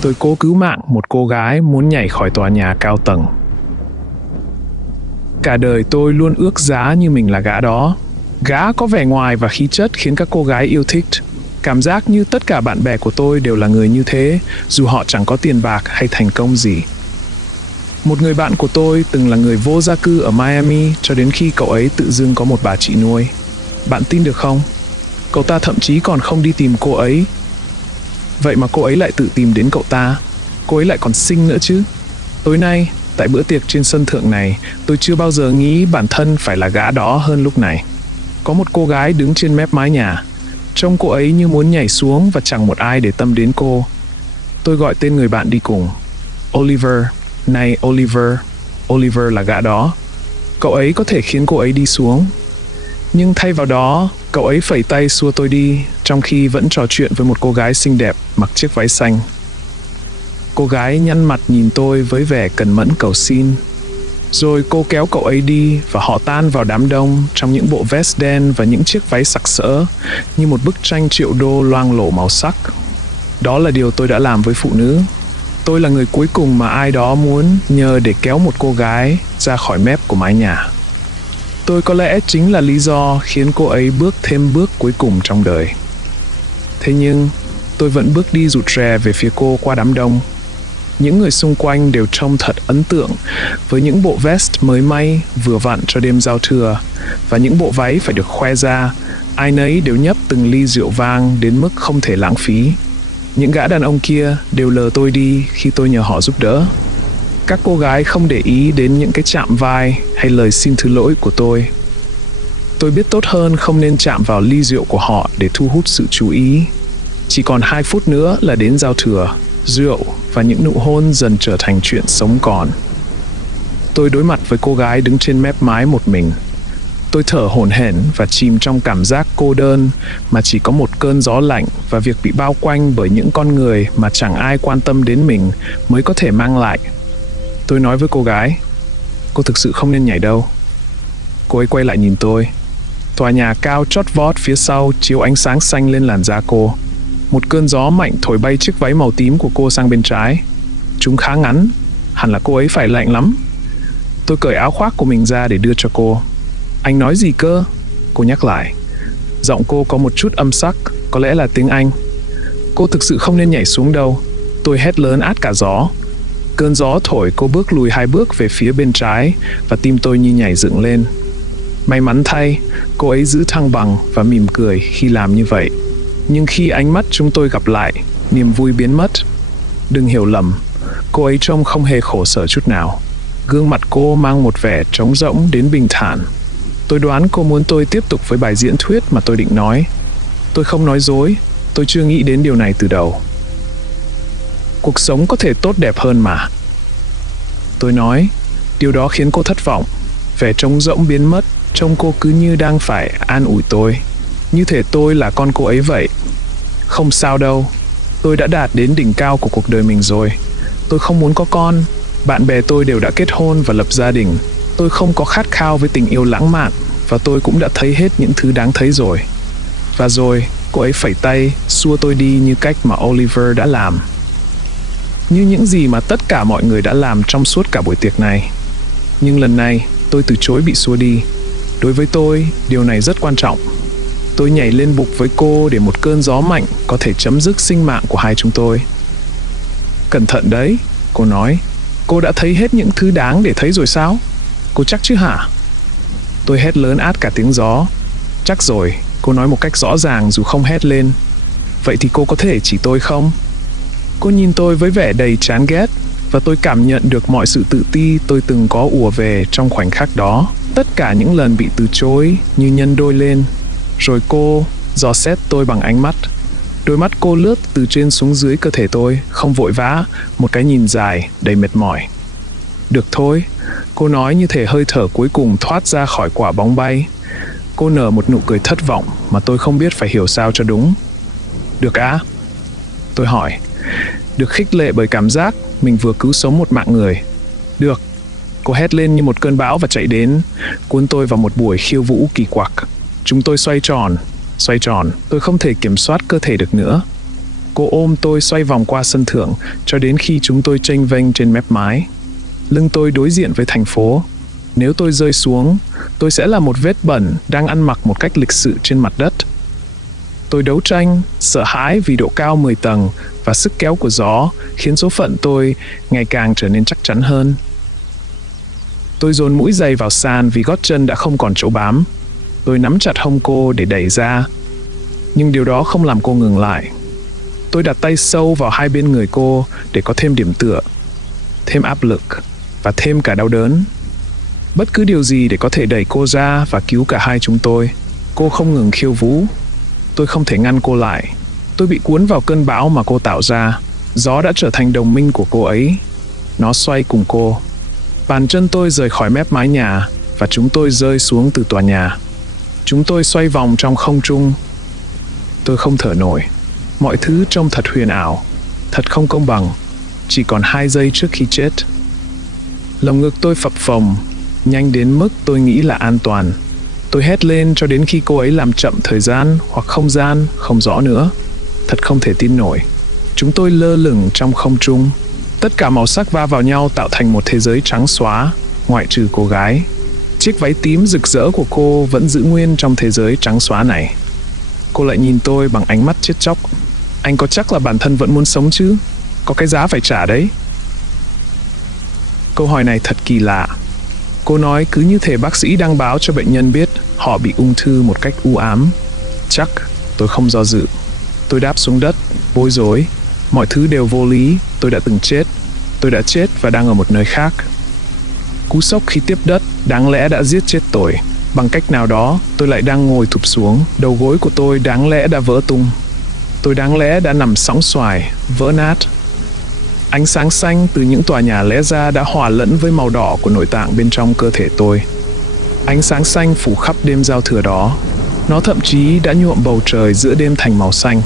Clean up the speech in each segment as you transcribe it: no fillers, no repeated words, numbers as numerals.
Tôi cố cứu mạng một cô gái muốn nhảy khỏi tòa nhà cao tầng. Cả đời tôi luôn ước giá như mình là gã đó. Gã có vẻ ngoài và khí chất khiến các cô gái yêu thích. Cảm giác như tất cả bạn bè của tôi đều là người như thế, dù họ chẳng có tiền bạc hay thành công gì. Một người bạn của tôi từng là người vô gia cư ở Miami cho đến khi cậu ấy tự dưng có một bà chị nuôi. Bạn tin được không? Cậu ta thậm chí còn không đi tìm cô ấy. Vậy mà cô ấy lại tự tìm đến cậu ta. Cô ấy lại còn xinh nữa chứ. Tối nay, tại bữa tiệc trên sân thượng này, tôi chưa bao giờ nghĩ bản thân phải là gã đó hơn lúc này. Có một cô gái đứng trên mép mái nhà. Trông cô ấy như muốn nhảy xuống và chẳng một ai để tâm đến cô. Tôi gọi tên người bạn đi cùng. Oliver. Này Oliver. Oliver là gã đó. Cậu ấy có thể khiến cô ấy đi xuống. Nhưng thay vào đó, cậu ấy phẩy tay xua tôi đi, trong khi vẫn trò chuyện với một cô gái xinh đẹp mặc chiếc váy xanh. Cô gái nhăn mặt nhìn tôi với vẻ cần mẫn cầu xin. Rồi cô kéo cậu ấy đi và họ tan vào đám đông trong những bộ vest đen và những chiếc váy sặc sỡ, như một bức tranh triệu đô loang lổ màu sắc. Đó là điều tôi đã làm với phụ nữ. Tôi là người cuối cùng mà ai đó muốn nhờ để kéo một cô gái ra khỏi mép của mái nhà. Tôi có lẽ chính là lý do khiến cô ấy bước thêm bước cuối cùng trong đời. Thế nhưng, tôi vẫn bước đi rụt rè về phía cô qua đám đông. Những người xung quanh đều trông thật ấn tượng với những bộ vest mới may vừa vặn cho đêm giao thừa và những bộ váy phải được khoe ra. Ai nấy đều nhấp từng ly rượu vang đến mức không thể lãng phí. Những gã đàn ông kia đều lờ tôi đi khi tôi nhờ họ giúp đỡ. Các cô gái không để ý đến những cái chạm vai hay lời xin thứ lỗi của tôi. Tôi biết tốt hơn không nên chạm vào ly rượu của họ để thu hút sự chú ý. Chỉ còn 2 phút nữa là đến giao thừa, rượu và những nụ hôn dần trở thành chuyện sống còn. Tôi đối mặt với cô gái đứng trên mép mái một mình. Tôi thở hổn hển và chìm trong cảm giác cô đơn mà chỉ có một cơn gió lạnh và việc bị bao quanh bởi những con người mà chẳng ai quan tâm đến mình mới có thể mang lại. Tôi nói với cô gái, cô thực sự không nên nhảy đâu. Cô ấy quay lại nhìn tôi. Tòa nhà cao chót vót phía sau chiếu ánh sáng xanh lên làn da cô. Một cơn gió mạnh thổi bay chiếc váy màu tím của cô sang bên trái. Chúng khá ngắn, hẳn là cô ấy phải lạnh lắm. Tôi cởi áo khoác của mình ra để đưa cho cô. Anh nói gì cơ? Cô nhắc lại. Giọng cô có một chút âm sắc, có lẽ là tiếng Anh. Cô thực sự không nên nhảy xuống đâu. Tôi hét lớn át cả gió. Cơn gió thổi cô bước lùi 2 bước về phía bên trái và tim tôi như nhảy dựng lên. May mắn thay, cô ấy giữ thăng bằng và mỉm cười khi làm như vậy. Nhưng khi ánh mắt chúng tôi gặp lại, niềm vui biến mất. Đừng hiểu lầm, cô ấy trông không hề khổ sở chút nào. Gương mặt cô mang một vẻ trống rỗng đến bình thản. Tôi đoán cô muốn tôi tiếp tục với bài diễn thuyết mà tôi định nói. Tôi không nói dối, tôi chưa nghĩ đến điều này từ đầu. Cuộc sống có thể tốt đẹp hơn mà. Tôi nói, điều đó khiến cô thất vọng. Vẻ trống rỗng biến mất, trông cô cứ như đang phải an ủi tôi. Như thể tôi là con cô ấy vậy. Không sao đâu, tôi đã đạt đến đỉnh cao của cuộc đời mình rồi. Tôi không muốn có con, bạn bè tôi đều đã kết hôn và lập gia đình. Tôi không có khát khao với tình yêu lãng mạn và tôi cũng đã thấy hết những thứ đáng thấy rồi. Và rồi, cô ấy phẩy tay, xua tôi đi như cách mà Oliver đã làm. Như những gì mà tất cả mọi người đã làm trong suốt cả buổi tiệc này. Nhưng lần này, tôi từ chối bị xua đi. Đối với tôi, điều này rất quan trọng. Tôi nhảy lên bục với cô để một cơn gió mạnh có thể chấm dứt sinh mạng của hai chúng tôi. Cẩn thận đấy, cô nói. Cô đã thấy hết những thứ đáng để thấy rồi sao? Cô chắc chứ hả? Tôi hét lớn át cả tiếng gió. Chắc rồi, cô nói một cách rõ ràng dù không hét lên. Vậy thì cô có thể chỉ tôi không? Cô nhìn tôi với vẻ đầy chán ghét và tôi cảm nhận được mọi sự tự ti tôi từng có ùa về trong khoảnh khắc đó. Tất cả những lần bị từ chối như nhân đôi lên. Rồi cô dò xét tôi bằng ánh mắt. Đôi mắt cô lướt từ trên xuống dưới cơ thể tôi, không vội vã, một cái nhìn dài, đầy mệt mỏi. Được thôi, cô nói như thể hơi thở cuối cùng thoát ra khỏi quả bóng bay. Cô nở một nụ cười thất vọng mà tôi không biết phải hiểu sao cho đúng. Được á? Tôi hỏi. Được khích lệ bởi cảm giác mình vừa cứu sống một mạng người. Được. Cô hét lên như một cơn bão và chạy đến, cuốn tôi vào một buổi khiêu vũ kỳ quặc. Chúng tôi xoay tròn. Tôi không thể kiểm soát cơ thể được nữa. Cô ôm tôi xoay vòng qua sân thượng cho đến khi chúng tôi chênh vênh trên mép mái. Lưng tôi đối diện với thành phố. Nếu tôi rơi xuống, tôi sẽ là một vết bẩn đang ăn mặc một cách lịch sự trên mặt đất. Tôi đấu tranh, sợ hãi vì độ cao 10 tầng và sức kéo của gió khiến số phận tôi ngày càng trở nên chắc chắn hơn. Tôi dồn mũi giày vào sàn vì gót chân đã không còn chỗ bám. Tôi nắm chặt hông cô để đẩy ra, nhưng điều đó không làm cô ngừng lại. Tôi đặt tay sâu vào hai bên người cô để có thêm điểm tựa, thêm áp lực và thêm cả đau đớn. Bất cứ điều gì để có thể đẩy cô ra và cứu cả hai chúng tôi. Cô không ngừng khiêu vũ. Tôi không thể ngăn cô lại. Tôi bị cuốn vào cơn bão mà cô tạo ra. Gió đã trở thành đồng minh của cô ấy. Nó xoay cùng cô. Bàn chân tôi rời khỏi mép mái nhà và chúng tôi rơi xuống từ tòa nhà. Chúng tôi xoay vòng trong không trung. Tôi không thở nổi. Mọi thứ trông thật huyền ảo, thật không công bằng. Chỉ còn 2 giây trước khi chết. Lồng ngực tôi phập phồng, nhanh đến mức tôi nghĩ là an toàn. Tôi hét lên cho đến khi cô ấy làm chậm thời gian hoặc không gian không rõ nữa. Thật không thể tin nổi. Chúng tôi lơ lửng trong không trung. Tất cả màu sắc va vào nhau tạo thành một thế giới trắng xóa, ngoại trừ cô gái. Chiếc váy tím rực rỡ của cô vẫn giữ nguyên trong thế giới trắng xóa này. Cô lại nhìn tôi bằng ánh mắt chết chóc. Anh có chắc là bản thân vẫn muốn sống chứ? Có cái giá phải trả đấy. Câu hỏi này thật kỳ lạ. Cô nói cứ như thể bác sĩ đang báo cho bệnh nhân biết họ bị ung thư một cách u ám. Chắc. Tôi không do dự. Tôi đáp xuống đất, bối rối. Mọi thứ đều vô lý. Tôi đã từng chết. Tôi đã chết và đang ở một nơi khác. Cú sốc khi tiếp đất đáng lẽ đã giết chết tôi. Bằng cách nào đó, tôi lại đang ngồi thụp xuống. Đầu gối của tôi đáng lẽ đã vỡ tung. Tôi đáng lẽ đã nằm sóng xoài, vỡ nát. Ánh sáng xanh từ những tòa nhà lẽ ra đã hòa lẫn với màu đỏ của nội tạng bên trong cơ thể tôi. Ánh sáng xanh phủ khắp đêm giao thừa đó. Nó thậm chí đã nhuộm bầu trời giữa đêm thành màu xanh.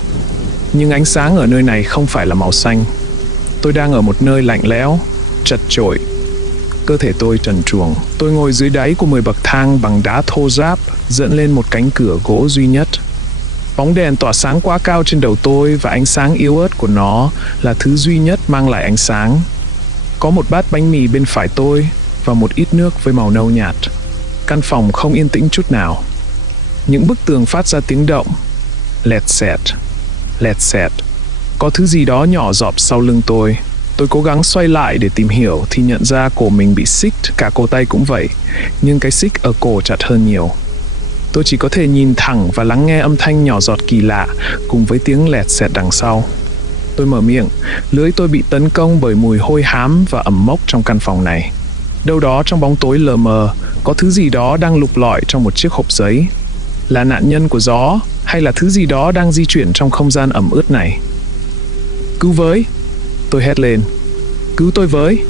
Nhưng ánh sáng ở nơi này không phải là màu xanh. Tôi đang ở một nơi lạnh lẽo, chật chội. Cơ thể tôi trần truồng. Tôi ngồi dưới đáy của 10 bậc thang bằng đá thô ráp, dẫn lên một cánh cửa gỗ duy nhất. Bóng đèn tỏa sáng quá cao trên đầu tôi và ánh sáng yếu ớt của nó là thứ duy nhất mang lại ánh sáng. Có một bát bánh mì bên phải tôi và một ít nước với màu nâu nhạt. Căn phòng không yên tĩnh chút nào. Những bức tường phát ra tiếng động. Lẹt xẹt, lẹt xẹt. Có thứ gì đó nhỏ giọt sau lưng tôi. Tôi cố gắng xoay lại để tìm hiểu thì nhận ra cổ mình bị xích, cả cổ tay cũng vậy. Nhưng cái xích ở cổ chặt hơn nhiều. Tôi chỉ có thể nhìn thẳng và lắng nghe âm thanh nhỏ giọt kỳ lạ cùng với tiếng lẹt xẹt đằng sau. Tôi mở miệng, lưỡi tôi bị tấn công bởi mùi hôi hám và ẩm mốc trong căn phòng này. Đâu đó trong bóng tối lờ mờ, có thứ gì đó đang lục lọi trong một chiếc hộp giấy. Là nạn nhân của gió hay là thứ gì đó đang di chuyển trong không gian ẩm ướt này? Cứu với! Tôi hét lên. Cứu tôi với!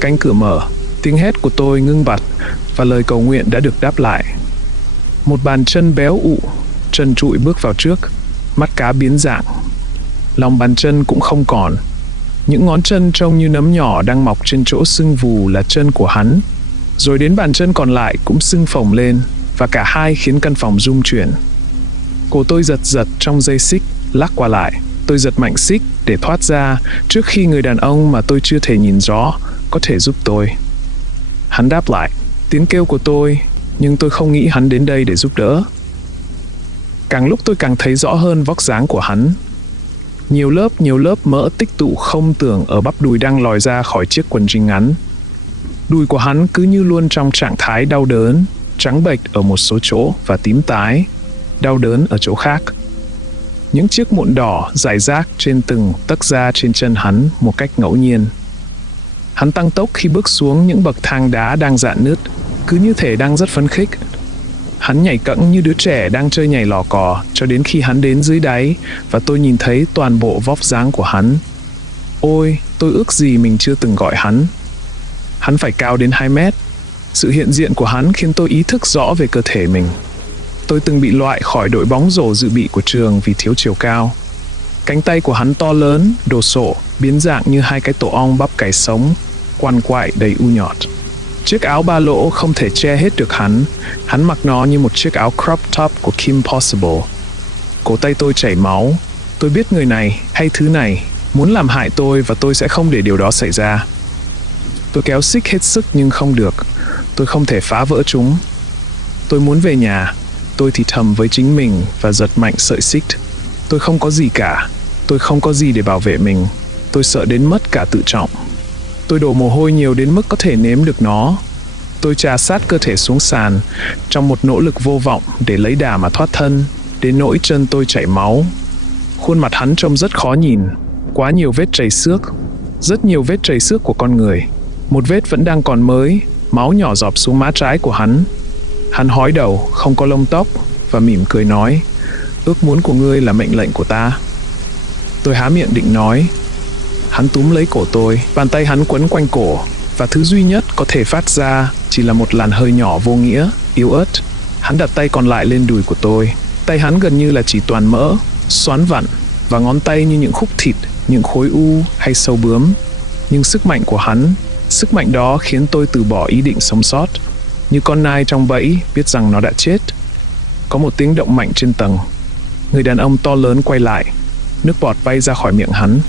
Cánh cửa mở, tiếng hét của tôi ngưng bặt và lời cầu nguyện đã được đáp lại. Một bàn chân béo ụ, trần trụi bước vào trước, mắt cá biến dạng. Lòng bàn chân cũng không còn. Những ngón chân trông như nấm nhỏ đang mọc trên chỗ sưng vù là chân của hắn. Rồi đến bàn chân còn lại cũng sưng phồng lên, và cả hai khiến căn phòng rung chuyển. Cổ tôi giật giật trong dây xích, lắc qua lại. Tôi giật mạnh xích để thoát ra trước khi người đàn ông mà tôi chưa thể nhìn rõ có thể giúp tôi. Hắn đáp lại tiếng kêu của tôi, nhưng tôi không nghĩ hắn đến đây để giúp đỡ. Càng lúc tôi càng thấy rõ hơn vóc dáng của hắn. Nhiều lớp mỡ tích tụ không tưởng ở bắp đùi đang lòi ra khỏi chiếc quần jean ngắn. Đùi của hắn cứ như luôn trong trạng thái đau đớn, trắng bệch ở một số chỗ và tím tái, đau đớn ở chỗ khác. Những chiếc mụn đỏ rải rác trên từng tấc da trên chân hắn một cách ngẫu nhiên. Hắn tăng tốc khi bước xuống những bậc thang đá đang rạn nứt, cứ như thể đang rất phấn khích. Hắn nhảy cẫng như đứa trẻ đang chơi nhảy lò cò cho đến khi hắn đến dưới đáy và tôi nhìn thấy toàn bộ vóc dáng của hắn. Ôi, tôi ước gì mình chưa từng gọi hắn. Hắn phải cao đến 2 mét. Sự hiện diện của hắn khiến tôi ý thức rõ về cơ thể mình. Tôi từng bị loại khỏi đội bóng rổ dự bị của trường vì thiếu chiều cao. Cánh tay của hắn to lớn, đồ sộ, biến dạng như 2 cái tổ ong bắp cải sống, quằn quại đầy u nhọt. Chiếc áo ba lỗ không thể che hết được hắn. Hắn mặc nó như một chiếc áo crop top của Kim Possible. Cổ tay tôi chảy máu. Tôi biết người này hay thứ này muốn làm hại tôi và tôi sẽ không để điều đó xảy ra. Tôi kéo xích hết sức nhưng không được. Tôi không thể phá vỡ chúng. Tôi muốn về nhà. Tôi thì thầm với chính mình và giật mạnh sợi xích. Tôi không có gì cả. Tôi không có gì để bảo vệ mình. Tôi sợ đến mất cả tự trọng. Tôi đổ mồ hôi nhiều đến mức có thể nếm được nó. Tôi chà sát cơ thể xuống sàn trong một nỗ lực vô vọng để lấy đà mà thoát thân, đến nỗi chân tôi chảy máu. Khuôn mặt hắn trông rất khó nhìn, quá nhiều vết trầy xước, rất nhiều vết trầy xước của con người. Một vết vẫn đang còn mới, máu nhỏ giọt xuống má trái của hắn. Hắn hói đầu, không có lông tóc, và mỉm cười nói, ước muốn của ngươi là mệnh lệnh của ta. Tôi há miệng định nói. Hắn túm lấy cổ tôi, bàn tay hắn quấn quanh cổ, và thứ duy nhất có thể phát ra chỉ là một làn hơi nhỏ vô nghĩa, yếu ớt. Hắn đặt tay còn lại lên đùi của tôi. Tay hắn gần như là chỉ toàn mỡ, xoắn vặn, và ngón tay như những khúc thịt, những khối u hay sâu bướm. Nhưng sức mạnh của hắn, sức mạnh đó khiến tôi từ bỏ ý định sống sót. Như con nai trong bẫy biết rằng nó đã chết. Có một tiếng động mạnh trên tầng. Người đàn ông to lớn quay lại. Nước bọt bay ra khỏi miệng hắn.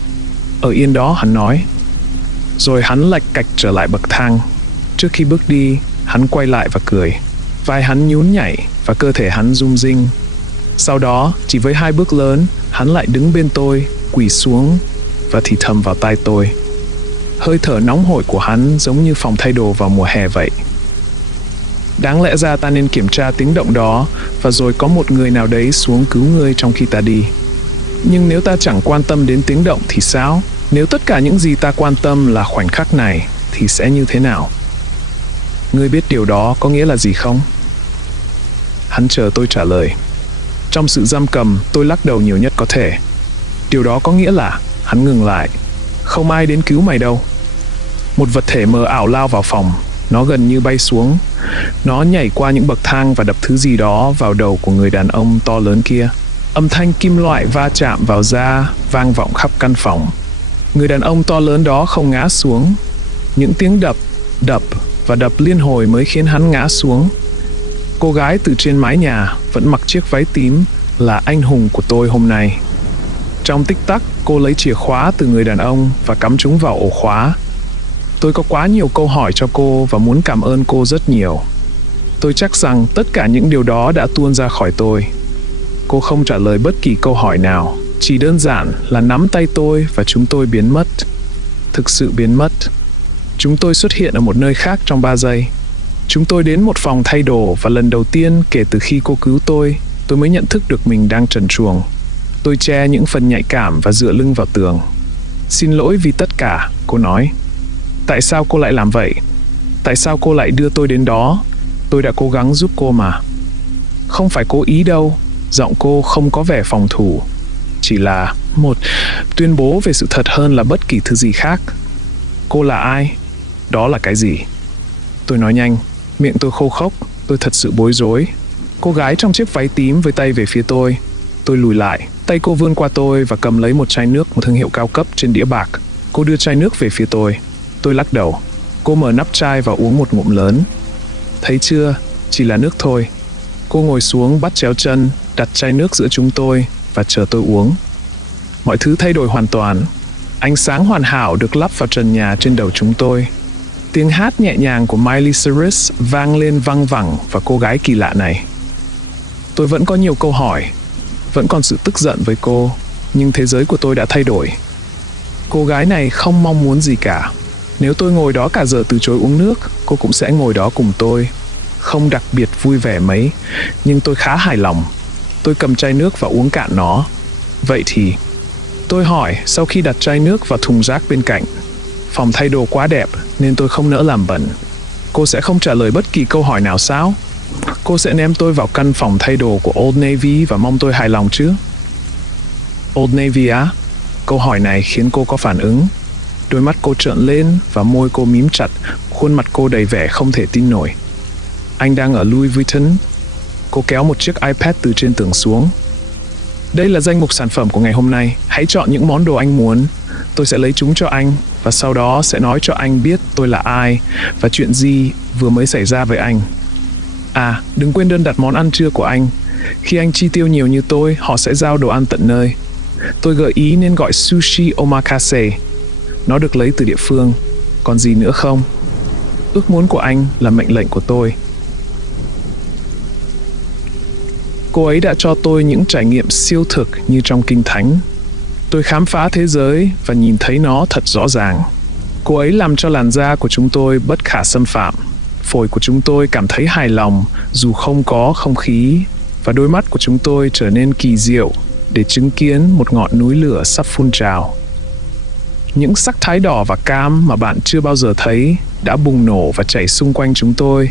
Ở yên đó, hắn nói. Rồi hắn lạch cạch trở lại bậc thang. Trước khi bước đi, hắn quay lại và cười. Vai hắn nhún nhảy và cơ thể hắn rung rinh. Sau đó, chỉ với 2 bước lớn, hắn lại đứng bên tôi, quỳ xuống và thì thầm vào tai tôi. Hơi thở nóng hổi của hắn giống như phòng thay đồ vào mùa hè vậy. Đáng lẽ ra ta nên kiểm tra tiếng động đó và rồi có một người nào đấy xuống cứu ngươi trong khi ta đi. Nhưng nếu ta chẳng quan tâm đến tiếng động thì sao? Nếu tất cả những gì ta quan tâm là khoảnh khắc này thì sẽ như thế nào? Ngươi biết điều đó có nghĩa là gì không? Hắn chờ tôi trả lời. Trong sự giam cầm, tôi lắc đầu nhiều nhất có thể. Điều đó có nghĩa là, hắn ngừng lại, không ai đến cứu mày đâu. Một vật thể mờ ảo lao vào phòng. Nó gần như bay xuống. Nó nhảy qua những bậc thang và đập thứ gì đó vào đầu của người đàn ông to lớn kia. Âm thanh kim loại va chạm vào da vang vọng khắp căn phòng. Người đàn ông to lớn đó không ngã xuống. Những tiếng đập và đập liên hồi mới khiến hắn ngã xuống. Cô gái từ trên mái nhà vẫn mặc chiếc váy tím là anh hùng của tôi hôm nay. Trong tích tắc, cô lấy chìa khóa từ người đàn ông và cắm chúng vào ổ khóa. Tôi có quá nhiều câu hỏi cho cô và muốn cảm ơn cô rất nhiều. Tôi chắc rằng tất cả những điều đó đã tuôn ra khỏi tôi. Cô không trả lời bất kỳ câu hỏi nào, chỉ đơn giản là nắm tay tôi và chúng tôi biến mất. Thực sự biến mất. Chúng tôi xuất hiện ở một nơi khác trong 3 giây. Chúng tôi đến một phòng thay đồ và lần đầu tiên kể từ khi cô cứu tôi mới nhận thức được mình đang trần truồng. Tôi che những phần nhạy cảm và dựa lưng vào tường. Xin lỗi vì tất cả, cô nói. Tại sao cô lại làm vậy? Tại sao cô lại đưa tôi đến đó? Tôi đã cố gắng giúp cô mà. Không phải cố ý đâu. Giọng cô không có vẻ phòng thủ. Chỉ là một tuyên bố về sự thật hơn là bất kỳ thứ gì khác. Cô là ai? Đó là cái gì? Tôi nói nhanh. Miệng tôi khô khốc. Tôi thật sự bối rối. Cô gái trong chiếc váy tím với tay về phía tôi. Tôi lùi lại. Tay cô vươn qua tôi và cầm lấy một chai nước một thương hiệu cao cấp trên đĩa bạc. Cô đưa chai nước về phía tôi. Tôi lắc đầu. Cô mở nắp chai và uống một ngụm lớn. Thấy chưa? Chỉ là nước thôi. Cô ngồi xuống bắt chéo chân, đặt chai nước giữa chúng tôi và chờ tôi uống. Mọi thứ thay đổi hoàn toàn. Ánh sáng hoàn hảo được lắp vào trần nhà trên đầu chúng tôi. Tiếng hát nhẹ nhàng của Miley Cyrus vang lên văng vẳng và cô gái kỳ lạ này. Tôi vẫn có nhiều câu hỏi, vẫn còn sự tức giận với cô, nhưng thế giới của tôi đã thay đổi. Cô gái này không mong muốn gì cả. Nếu tôi ngồi đó cả giờ từ chối uống nước, cô cũng sẽ ngồi đó cùng tôi. Không đặc biệt vui vẻ mấy, nhưng tôi khá hài lòng. Tôi cầm chai nước và uống cạn nó. Vậy thì, tôi hỏi sau khi đặt chai nước vào thùng rác bên cạnh. Phòng thay đồ quá đẹp nên tôi không nỡ làm bẩn. Cô sẽ không trả lời bất kỳ câu hỏi nào sao? Cô sẽ ném tôi vào căn phòng thay đồ của Old Navy và mong tôi hài lòng chứ? Old Navy á? Câu hỏi này khiến cô có phản ứng. Đôi mắt cô trợn lên và môi cô mím chặt, khuôn mặt cô đầy vẻ không thể tin nổi. Anh đang ở Louis Vuitton. Cô kéo một chiếc iPad từ trên tường xuống. Đây là danh mục sản phẩm của ngày hôm nay. Hãy chọn những món đồ anh muốn. Tôi sẽ lấy chúng cho anh và sau đó sẽ nói cho anh biết tôi là ai và chuyện gì vừa mới xảy ra với anh. À, đừng quên đơn đặt món ăn trưa của anh. Khi anh chi tiêu nhiều như tôi, họ sẽ giao đồ ăn tận nơi. Tôi gợi ý nên gọi sushi omakase. Nó được lấy từ địa phương. Còn gì nữa không? Ước muốn của anh là mệnh lệnh của tôi. Cô ấy đã cho tôi những trải nghiệm siêu thực như trong Kinh Thánh. Tôi khám phá thế giới và nhìn thấy nó thật rõ ràng. Cô ấy làm cho làn da của chúng tôi bất khả xâm phạm. Phổi của chúng tôi cảm thấy hài lòng dù không có không khí, và đôi mắt của chúng tôi trở nên kỳ diệu để chứng kiến một ngọn núi lửa sắp phun trào. Những sắc thái đỏ và cam mà bạn chưa bao giờ thấy đã bùng nổ và chảy xung quanh chúng tôi,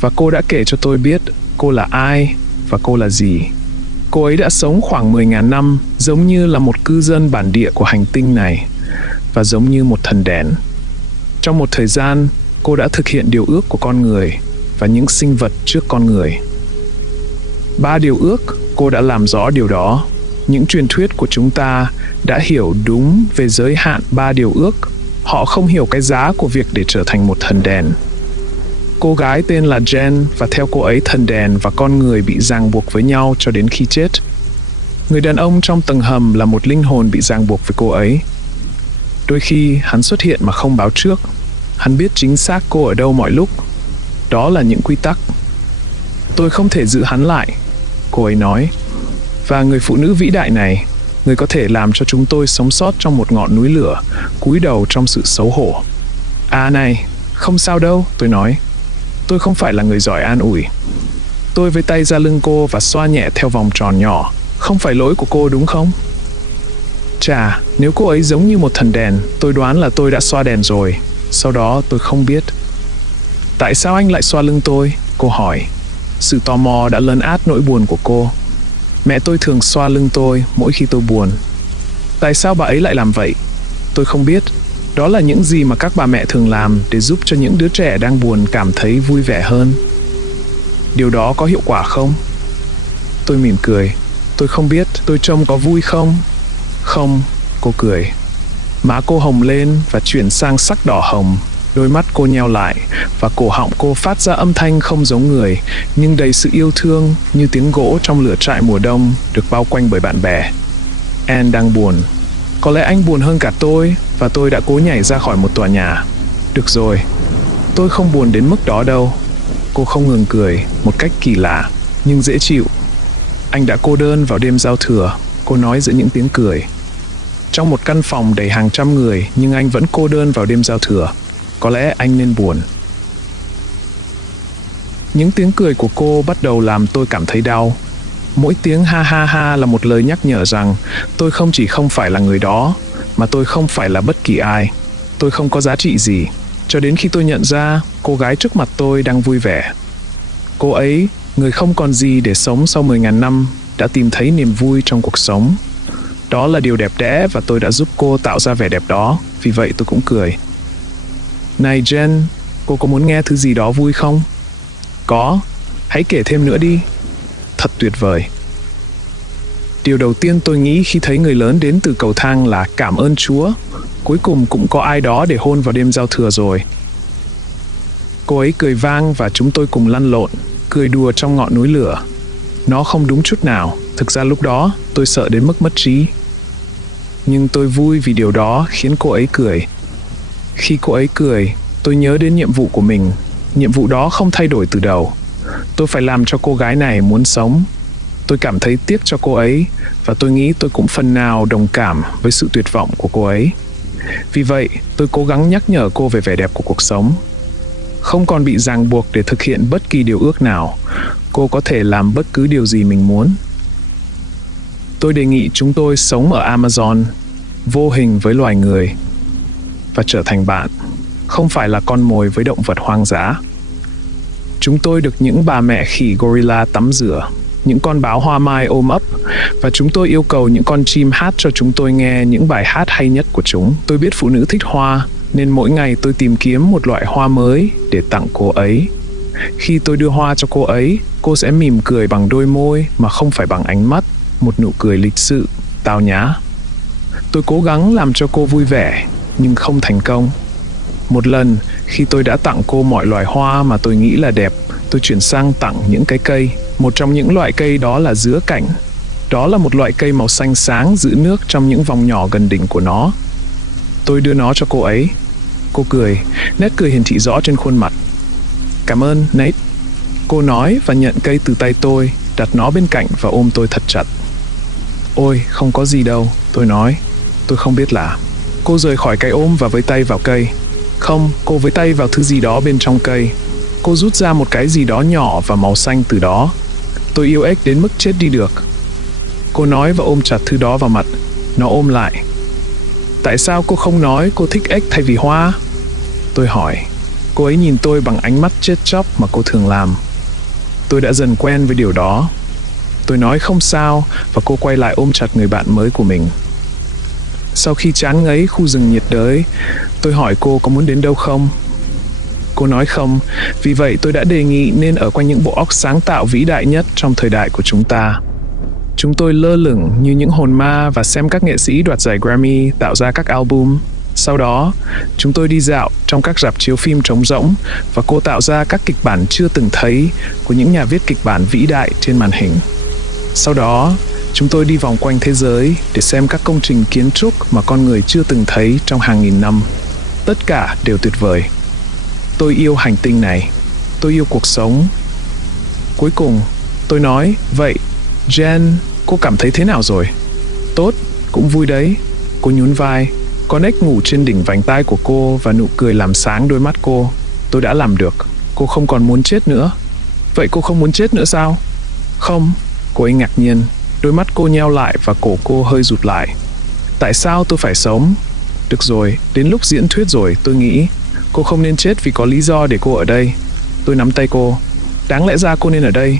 và cô đã kể cho tôi biết cô là ai và cô là gì. Cô ấy đã sống khoảng 10.000 năm, giống như là một cư dân bản địa của hành tinh này, và giống như một thần đèn. Trong một thời gian, cô đã thực hiện điều ước của con người và những sinh vật trước con người. 3 điều ước, cô đã làm rõ điều đó. Những truyền thuyết của chúng ta đã hiểu đúng về giới hạn 3 điều ước. Họ không hiểu cái giá của việc để trở thành một thần đèn. Cô gái tên là Jen, và theo cô ấy thần đèn và con người bị ràng buộc với nhau cho đến khi chết. Người đàn ông trong tầng hầm là một linh hồn bị ràng buộc với cô ấy. Đôi khi hắn xuất hiện mà không báo trước. Hắn biết chính xác cô ở đâu mọi lúc. Đó là những quy tắc. Tôi không thể giữ hắn lại, cô ấy nói. Và người phụ nữ vĩ đại này, người có thể làm cho chúng tôi sống sót trong một ngọn núi lửa, cúi đầu trong sự xấu hổ. À này, không sao đâu, tôi nói. Tôi không phải là người giỏi an ủi. Tôi với tay ra lưng cô và xoa nhẹ theo vòng tròn nhỏ. Không phải lỗi của cô đúng không? Chà, nếu cô ấy giống như một thần đèn, tôi đoán là tôi đã xoa đèn rồi. Sau đó tôi không biết. Tại sao anh lại xoa lưng tôi? Cô hỏi. Sự tò mò đã lấn át nỗi buồn của cô. Mẹ tôi thường xoa lưng tôi mỗi khi tôi buồn. Tại sao bà ấy lại làm vậy? Tôi không biết. Đó là những gì mà các bà mẹ thường làm để giúp cho những đứa trẻ đang buồn cảm thấy vui vẻ hơn. Điều đó có hiệu quả không? Tôi mỉm cười. Tôi không biết, tôi trông có vui không? Không, cô cười. Má cô hồng lên và chuyển sang sắc đỏ hồng. Đôi mắt cô nheo lại và cổ họng cô phát ra âm thanh không giống người, nhưng đầy sự yêu thương như tiếng gỗ trong lửa trại mùa đông được bao quanh bởi bạn bè. Anne đang buồn. Có lẽ anh buồn hơn cả tôi, và tôi đã cố nhảy ra khỏi một tòa nhà. Được rồi, tôi không buồn đến mức đó đâu. Cô không ngừng cười, một cách kỳ lạ, nhưng dễ chịu. Anh đã cô đơn vào đêm giao thừa, cô nói giữa những tiếng cười. Trong một căn phòng đầy hàng trăm người, nhưng anh vẫn cô đơn vào đêm giao thừa. Có lẽ anh nên buồn. Những tiếng cười của cô bắt đầu làm tôi cảm thấy đau. Mỗi tiếng ha ha ha là một lời nhắc nhở rằng tôi không chỉ không phải là người đó, mà tôi không phải là bất kỳ ai. Tôi không có giá trị gì. Cho đến khi tôi nhận ra cô gái trước mặt tôi đang vui vẻ. Cô ấy, người không còn gì để sống sau 10.000 năm, đã tìm thấy niềm vui trong cuộc sống. Đó là điều đẹp đẽ và tôi đã giúp cô tạo ra vẻ đẹp đó, vì vậy tôi cũng cười. Này Jen, cô có muốn nghe thứ gì đó vui không? Có, hãy kể thêm nữa đi. Thật tuyệt vời. Điều đầu tiên tôi nghĩ khi thấy người lớn đến từ cầu thang là cảm ơn Chúa. Cuối cùng cũng có ai đó để hôn vào đêm giao thừa rồi. Cô ấy cười vang và chúng tôi cùng lăn lộn, cười đùa trong ngọn núi lửa. Nó không đúng chút nào. Thực ra lúc đó tôi sợ đến mức mất trí. Nhưng tôi vui vì điều đó khiến cô ấy cười. Khi cô ấy cười, tôi nhớ đến nhiệm vụ của mình. Nhiệm vụ đó không thay đổi từ đầu. Tôi phải làm cho cô gái này muốn sống. Tôi cảm thấy tiếc cho cô ấy, và tôi nghĩ tôi cũng phần nào đồng cảm với sự tuyệt vọng của cô ấy. Vì vậy, tôi cố gắng nhắc nhở cô về vẻ đẹp của cuộc sống. Không còn bị ràng buộc để thực hiện bất kỳ điều ước nào. Cô có thể làm bất cứ điều gì mình muốn. Tôi đề nghị chúng tôi sống ở Amazon, vô hình với loài người, và trở thành bạn, không phải là con mồi với động vật hoang dã. Chúng tôi được những bà mẹ khỉ gorilla tắm rửa, những con báo hoa mai ôm ấp, và chúng tôi yêu cầu những con chim hát cho chúng tôi nghe những bài hát hay nhất của chúng. Tôi biết phụ nữ thích hoa, nên mỗi ngày tôi tìm kiếm một loại hoa mới để tặng cô ấy. Khi tôi đưa hoa cho cô ấy, cô sẽ mỉm cười bằng đôi môi mà không phải bằng ánh mắt, một nụ cười lịch sự, tao nhã. Tôi cố gắng làm cho cô vui vẻ, nhưng không thành công. Một lần, khi tôi đã tặng cô mọi loài hoa mà tôi nghĩ là đẹp, tôi chuyển sang tặng những cái cây. Một trong những loại cây đó là dứa cảnh. Đó là một loại cây màu xanh sáng giữ nước trong những vòng nhỏ gần đỉnh của nó. Tôi đưa nó cho cô ấy. Cô cười, nét cười hiển thị rõ trên khuôn mặt. Cảm ơn, Nate. Cô nói và nhận cây từ tay tôi, đặt nó bên cạnh và ôm tôi thật chặt. Ôi, không có gì đâu, tôi nói. Tôi không biết là. Cô rời khỏi cái ôm và với tay vào cây. Không, cô với tay vào thứ gì đó bên trong cây. Cô rút ra một cái gì đó nhỏ và màu xanh từ đó. Tôi yêu ếch đến mức chết đi được. Cô nói và ôm chặt thứ đó vào mặt. Nó ôm lại. Tại sao cô không nói cô thích ếch thay vì hoa? Tôi hỏi. Cô ấy nhìn tôi bằng ánh mắt chết chóc mà cô thường làm. Tôi đã dần quen với điều đó. Tôi nói không sao và cô quay lại ôm chặt người bạn mới của mình. Sau khi chán ngấy khu rừng nhiệt đới, tôi hỏi cô có muốn đến đâu không? Cô nói không, vì vậy tôi đã đề nghị nên ở quanh những bộ óc sáng tạo vĩ đại nhất trong thời đại của chúng ta. Chúng tôi lơ lửng như những hồn ma và xem các nghệ sĩ đoạt giải Grammy tạo ra các album. Sau đó, chúng tôi đi dạo trong các rạp chiếu phim trống rỗng và cô tạo ra các kịch bản chưa từng thấy của những nhà viết kịch bản vĩ đại trên màn hình. Sau đó, chúng tôi đi vòng quanh thế giới để xem các công trình kiến trúc mà con người chưa từng thấy trong hàng nghìn năm. Tất cả đều tuyệt vời. Tôi yêu hành tinh này. Tôi yêu cuộc sống. Cuối cùng, tôi nói, vậy, Jen, cô cảm thấy thế nào rồi? Tốt, cũng vui đấy. Cô nhún vai. Con ếch ngủ trên đỉnh vành tai của cô và nụ cười làm sáng đôi mắt cô. Tôi đã làm được. Cô không còn muốn chết nữa. Vậy cô không muốn chết nữa sao? Không. Cô ấy ngạc nhiên. Đôi mắt cô nheo lại và cổ cô hơi rụt lại. Tại sao tôi phải sống? Được rồi, đến lúc diễn thuyết rồi, tôi nghĩ. Cô không nên chết vì có lý do để cô ở đây. Tôi nắm tay cô. Đáng lẽ ra cô nên ở đây.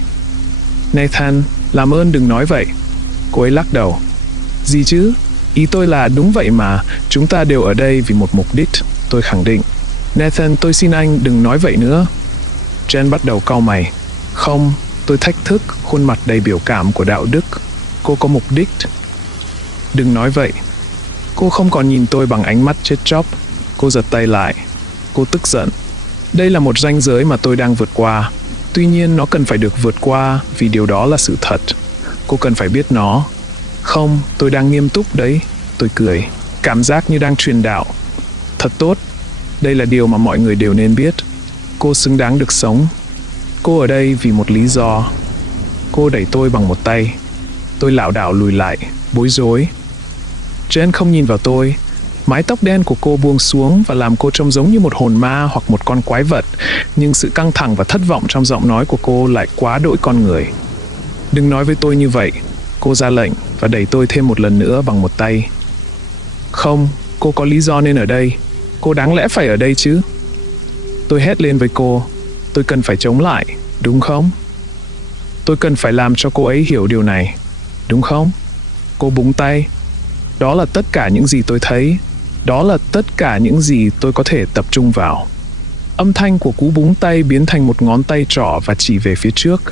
Nathan, làm ơn đừng nói vậy. Cô ấy lắc đầu. Gì chứ? Ý tôi là đúng vậy mà, chúng ta đều ở đây vì một mục đích, tôi khẳng định. Nathan, tôi xin anh đừng nói vậy nữa. Jen bắt đầu cau mày. Không, tôi thách thức, khuôn mặt đầy biểu cảm của đạo đức. Cô có mục đích. Đừng nói vậy. Cô không còn nhìn tôi bằng ánh mắt chết chóc. Cô giật tay lại. Cô tức giận. Đây là một ranh giới mà tôi đang vượt qua. Tuy nhiên nó cần phải được vượt qua vì điều đó là sự thật. Cô cần phải biết nó. Không, tôi đang nghiêm túc đấy. Tôi cười. Cảm giác như đang truyền đạo. Thật tốt. Đây là điều mà mọi người đều nên biết. Cô xứng đáng được sống. Cô ở đây vì một lý do. Cô đẩy tôi bằng một tay. Tôi lảo đảo lùi lại, bối rối. Jen không nhìn vào tôi. Mái tóc đen của cô buông xuống và làm cô trông giống như một hồn ma hoặc một con quái vật. Nhưng sự căng thẳng và thất vọng trong giọng nói của cô lại quá đỗi con người. Đừng nói với tôi như vậy. Cô ra lệnh và đẩy tôi thêm một lần nữa bằng một tay. Không, cô có lý do nên ở đây. Cô đáng lẽ phải ở đây chứ. Tôi hét lên với cô. Tôi cần phải chống lại, đúng không? Tôi cần phải làm cho cô ấy hiểu điều này, đúng không? Cô búng tay. Đó là tất cả những gì tôi thấy. Đó là tất cả những gì tôi có thể tập trung vào. Âm thanh của cú búng tay biến thành một ngón tay trỏ và chỉ về phía trước.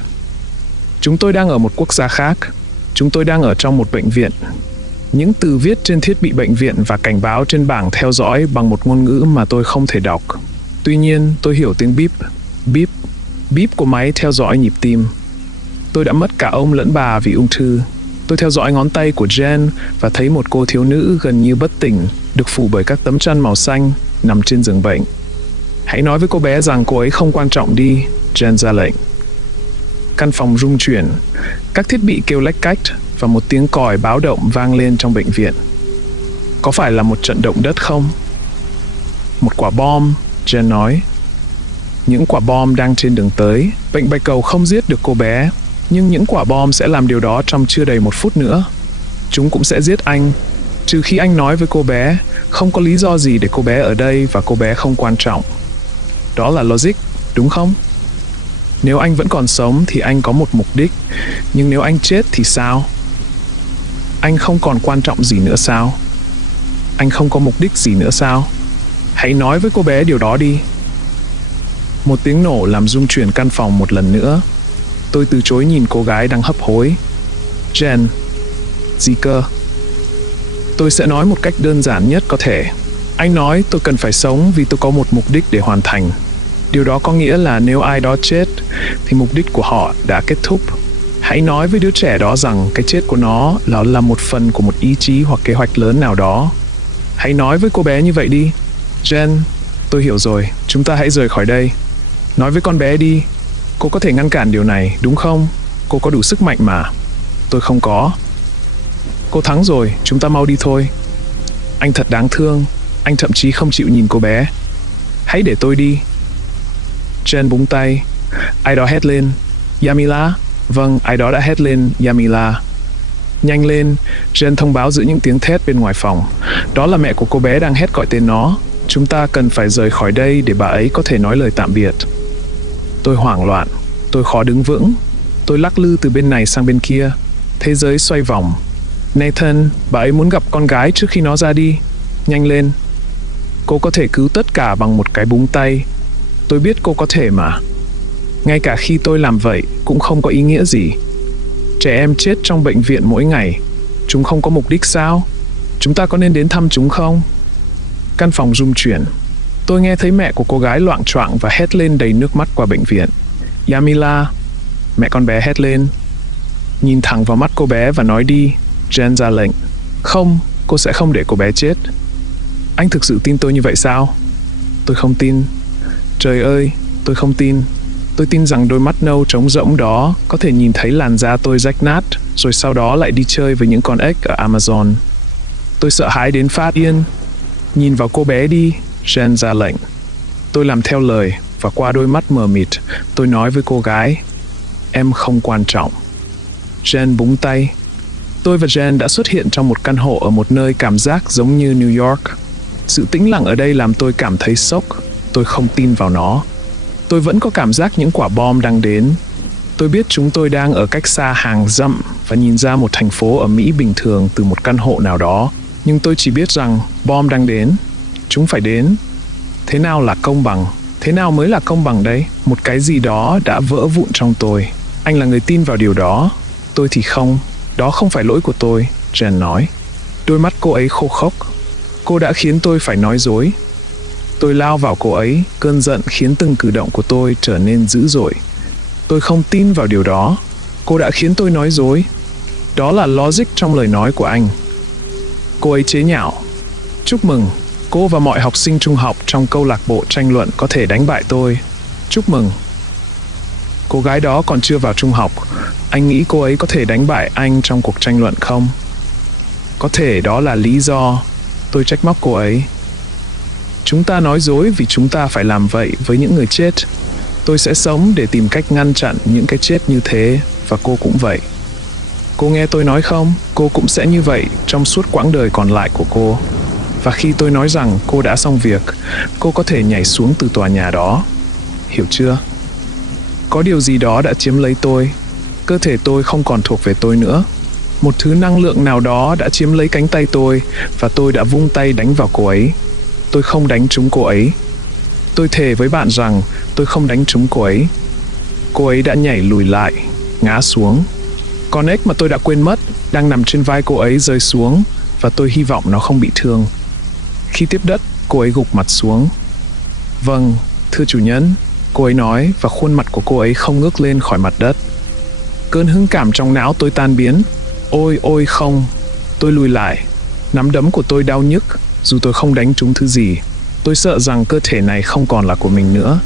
Chúng tôi đang ở một quốc gia khác. Chúng tôi đang ở trong một bệnh viện. Những từ viết trên thiết bị bệnh viện và cảnh báo trên bảng theo dõi bằng một ngôn ngữ mà tôi không thể đọc. Tuy nhiên, tôi hiểu tiếng bíp, bíp, bíp của máy theo dõi nhịp tim. Tôi đã mất cả ông lẫn bà vì ung thư. Tôi theo dõi ngón tay của Jen và thấy một cô thiếu nữ gần như bất tỉnh, được phủ bởi các tấm chăn màu xanh, nằm trên giường bệnh. Hãy nói với cô bé rằng cô ấy không quan trọng đi, Jen ra lệnh. Căn phòng rung chuyển, các thiết bị kêu lách cách và một tiếng còi báo động vang lên trong bệnh viện. Có phải là một trận động đất không? Một quả bom, Jen nói. Những quả bom đang trên đường tới. Bệnh bạch cầu không giết được cô bé, nhưng những quả bom sẽ làm điều đó trong chưa đầy 1 phút nữa. Chúng cũng sẽ giết anh, trừ khi anh nói với cô bé không có lý do gì để cô bé ở đây và cô bé không quan trọng. Đó là logic, đúng không? Nếu anh vẫn còn sống thì anh có một mục đích, nhưng nếu anh chết thì sao? Anh không còn quan trọng gì nữa sao? Anh không có mục đích gì nữa sao? Hãy nói với cô bé điều đó đi. Một tiếng nổ làm rung chuyển căn phòng một lần nữa. Tôi từ chối nhìn cô gái đang hấp hối. Jen, gì cơ? Tôi sẽ nói một cách đơn giản nhất có thể. Anh nói tôi cần phải sống vì tôi có một mục đích để hoàn thành. Điều đó có nghĩa là nếu ai đó chết thì mục đích của họ đã kết thúc. Hãy nói với đứa trẻ đó rằng cái chết của nó là một phần của một ý chí hoặc kế hoạch lớn nào đó. Hãy nói với cô bé như vậy đi. Jen, tôi hiểu rồi, chúng ta hãy rời khỏi đây. Nói với con bé đi. Cô có thể ngăn cản điều này, đúng không? Cô có đủ sức mạnh mà. Tôi không có. Cô thắng rồi, chúng ta mau đi thôi. Anh thật đáng thương. Anh thậm chí không chịu nhìn cô bé. Hãy để tôi đi. Jen búng tay. Ai đó hét lên. Yamila? Vâng, ai đó đã hét lên Yamila. Nhanh lên, Jen thông báo giữa những tiếng thét bên ngoài phòng. Đó là mẹ của cô bé đang hét gọi tên nó. Chúng ta cần phải rời khỏi đây để bà ấy có thể nói lời tạm biệt. Tôi hoảng loạn, tôi khó đứng vững. Tôi lắc lư từ bên này sang bên kia. Thế giới xoay vòng. Nathan, bà ấy muốn gặp con gái trước khi nó ra đi. Nhanh lên. Cô có thể cứu tất cả bằng một cái búng tay. Tôi biết cô có thể mà. Ngay cả khi tôi làm vậy cũng không có ý nghĩa gì. Trẻ em chết trong bệnh viện mỗi ngày. Chúng không có mục đích sao? Chúng ta có nên đến thăm chúng không? Căn phòng rung chuyển. Tôi nghe thấy mẹ của cô gái loạng choạng và hét lên đầy nước mắt qua bệnh viện. Yamila, mẹ con bé hét lên. Nhìn thẳng vào mắt cô bé và nói đi. Jen ra lệnh. Không, cô sẽ không để cô bé chết. Anh thực sự tin tôi như vậy sao? Tôi không tin. Trời ơi, tôi không tin. Tôi tin rằng đôi mắt nâu trống rỗng đó có thể nhìn thấy làn da tôi rách nát, rồi sau đó lại đi chơi với những con ếch ở Amazon. Tôi sợ hãi đến phát điên. Nhìn vào cô bé đi, Jen ra lệnh. Tôi làm theo lời, và qua đôi mắt mờ mịt, tôi nói với cô gái, em không quan trọng. Jen búng tay. Tôi và Jen đã xuất hiện trong một căn hộ ở một nơi cảm giác giống như New York. Sự tĩnh lặng ở đây làm tôi cảm thấy sốc. Tôi không tin vào nó. Tôi vẫn có cảm giác những quả bom đang đến. Tôi biết chúng tôi đang ở cách xa hàng dặm và nhìn ra một thành phố ở Mỹ bình thường từ một căn hộ nào đó. Nhưng tôi chỉ biết rằng bom đang đến. Chúng phải đến. Thế nào là công bằng? Thế nào mới là công bằng đấy? Một cái gì đó đã vỡ vụn trong tôi. Anh là người tin vào điều đó. Tôi thì không. Đó không phải lỗi của tôi, Jen nói. Đôi mắt cô ấy khô khốc. Cô đã khiến tôi phải nói dối. Tôi lao vào cô ấy, cơn giận khiến từng cử động của tôi trở nên dữ dội. Tôi không tin vào điều đó. Cô đã khiến tôi nói dối. Đó là logic trong lời nói của anh. Cô ấy chế nhạo. Chúc mừng, cô và mọi học sinh trung học trong câu lạc bộ tranh luận có thể đánh bại tôi. Chúc mừng. Cô gái đó còn chưa vào trung học. Anh nghĩ cô ấy có thể đánh bại anh trong cuộc tranh luận không? Có thể đó là lý do. Tôi trách móc cô ấy. Chúng ta nói dối vì chúng ta phải làm vậy với những người chết. Tôi sẽ sống để tìm cách ngăn chặn những cái chết như thế, và cô cũng vậy. Cô nghe tôi nói không? Cô cũng sẽ như vậy trong suốt quãng đời còn lại của cô. Và khi tôi nói rằng cô đã xong việc, cô có thể nhảy xuống từ tòa nhà đó. Hiểu chưa? Có điều gì đó đã chiếm lấy tôi. Cơ thể tôi không còn thuộc về tôi nữa. Một thứ năng lượng nào đó đã chiếm lấy cánh tay tôi, và tôi đã vung tay đánh vào cô ấy. Tôi không đánh trúng cô ấy. Tôi thề với bạn rằng tôi không đánh trúng cô ấy. Cô ấy đã nhảy lùi lại, ngã xuống. Con ếch mà tôi đã quên mất đang nằm trên vai cô ấy rơi xuống, và tôi hy vọng nó không bị thương. Khi tiếp đất, cô ấy gục mặt xuống. Vâng, thưa chủ nhân, cô ấy nói, và khuôn mặt của cô ấy không ngước lên khỏi mặt đất. Cơn hưng cảm trong não tôi tan biến. Ôi ôi không. Tôi lùi lại. Nắm đấm của tôi đau nhức, dù tôi không đánh trúng thứ gì. Tôi sợ rằng cơ thể này không còn là của mình nữa.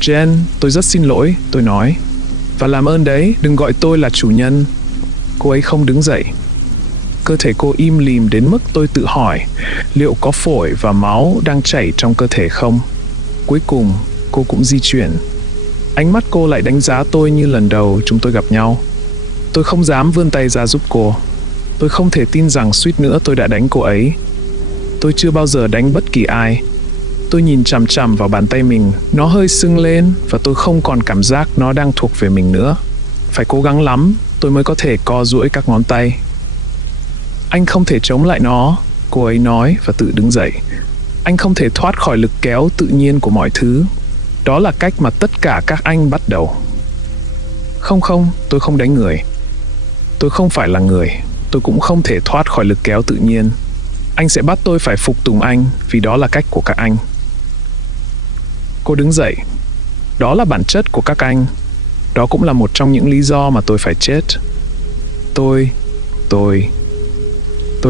Jen, tôi rất xin lỗi, tôi nói. Và làm ơn đấy, đừng gọi tôi là chủ nhân. Cô ấy không đứng dậy. Cơ thể cô im lìm đến mức tôi tự hỏi liệu có phổi và máu đang chảy trong cơ thể không. Cuối cùng, cô cũng di chuyển. Ánh mắt cô lại đánh giá tôi như lần đầu chúng tôi gặp nhau. Tôi không dám vươn tay ra giúp cô. Tôi không thể tin rằng suýt nữa tôi đã đánh cô ấy. Tôi chưa bao giờ đánh bất kỳ ai. Tôi nhìn chằm chằm vào bàn tay mình. Nó hơi sưng lên và tôi không còn cảm giác nó đang thuộc về mình nữa. Phải cố gắng lắm tôi mới có thể co duỗi các ngón tay. Anh không thể chống lại nó, cô ấy nói và tự đứng dậy. Anh không thể thoát khỏi lực kéo tự nhiên của mọi thứ. Đó là cách mà tất cả các anh bắt đầu. Không, tôi không đánh người. Tôi không phải là người. Tôi cũng không thể thoát khỏi lực kéo tự nhiên. Anh sẽ bắt tôi phải phục tùng anh vì đó là cách của các anh. Cô đứng dậy. Đó là bản chất của các anh. Đó cũng là một trong những lý do mà tôi phải chết. Tôi